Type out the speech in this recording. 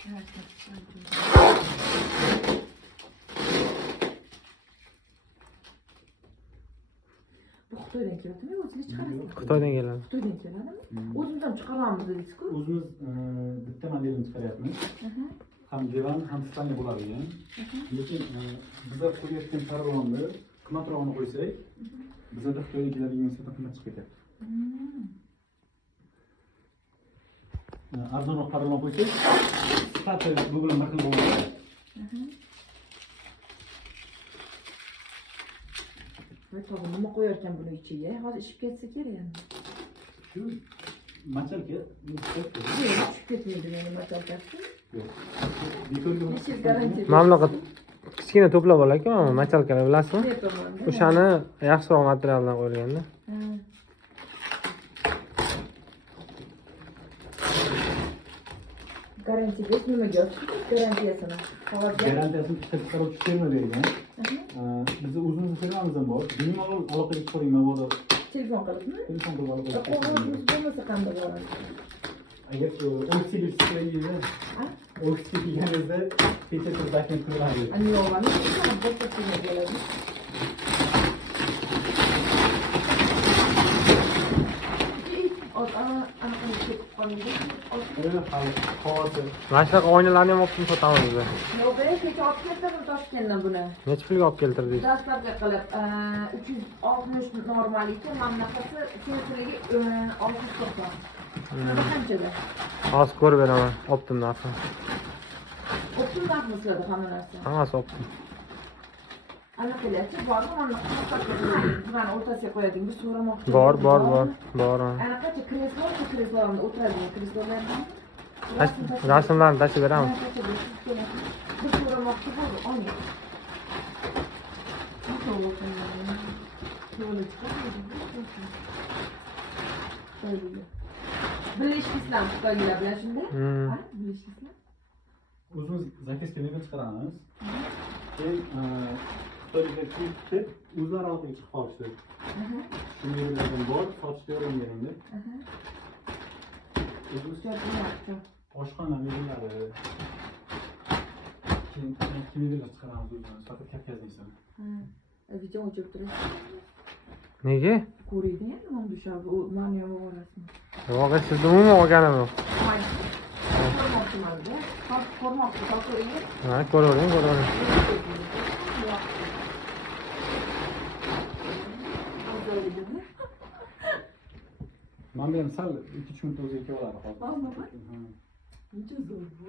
Bu Xitoydan keladimi? O'zingiz chiqarasiz? Xitoydan keladi. Xitoydan keladimi? O'zimizdan chiqaramiz dedingiz-ku. O'zimiz bitta modelini chiqaryapmiz. Ham divan, ham stolni bo'ladigan. Lekin bizga qo'yayotgan parvonni qimmatrog'ini qo'ysak, bizda Xitoydagilarga nisbatan qimmat chiqib ketyapti. Arzonroq parvon qo'ysak, sifati bu bilan bir xil bo'ladi. Voy tog'am, nima qo'yarkan buni ichiga? Hozir ishib ketsa kerak endi. Shu machalka Ishib ketmaydi meni machalkasi. yo'q. Bekorga Necha garantiya? Mamlakat kichkina to'plar bor-ku, mana machalkalar bilasizmi? Ne tomonda? O'shani yaxshiroq materialdan qo'yilganda. Garantiya deb nimaga yozibsiz? Garantiyasini. Qog'ozga. garantiyasini ishlab chiqaruvchi firma bergan. Biz o'zimiz firmamiz ham bor. Bemalol aloqaga chiqing, mabodo Telefon qilibmi? telefon qilib aloqaga chiqing. Qog'ozingiz bo'lmasa qanday bo'ladi? Agar ofisga kelsangiz, ofisga kelganingizda pechatni zakent qiladi. Ani yo'g'ami? Boshqa qilmay bo'ladi. Mana shunaqa oynalarni ham olib sotamiz biz. Yo'q, kecha olib keltirdim Toshkentdan buni. Necha pulga olib keltirdik? Dastlabki qilib 360 normal ekan, mana bunaqasi sensiligi 690. Nima qanchada? Hozir ko'rib beraman. Optim narxini. Optim narxi sizlarda hamma narsa. Hammasi optim. Ana qilyapti, bormi? Mana buni o'rtasiga qo'yadingiz, so'ramoqchi. Bor. Ana qancha kreslolarda o'tiradigan kreslolarni Rasmlarni tashib beramiz. bir so'ramoqchi bo'ldi, oling. Bilishsizlar Xitoylar bilan shunday? Ha, bilishsizlar. O'zimiz zakaz kelmagan chiqaramiz. Keyin Xitoyga ketib, o'zlari orqaga chiqib qolishdi. Shu yerlardan bor, sotishga o'rganganimda. O'zimiz oshxona mebellari. Keyin mebellar chiqaramiz o'zimiz, faqat kapkazlaysan. Video o'chirib turasiz. Nega? Ko'raydi endi mana o'sha mani ham borasizmi? Yo'q, sizni umuman olganim yo'q. Ko'rmoqchiman-da. Ko'rmoqchi, ko'ring. Ha, ko'ravering. Mana bu ham sal 2-3 minut o'ziga keladi hozir. Hozirmi? Uncha zo'r bu.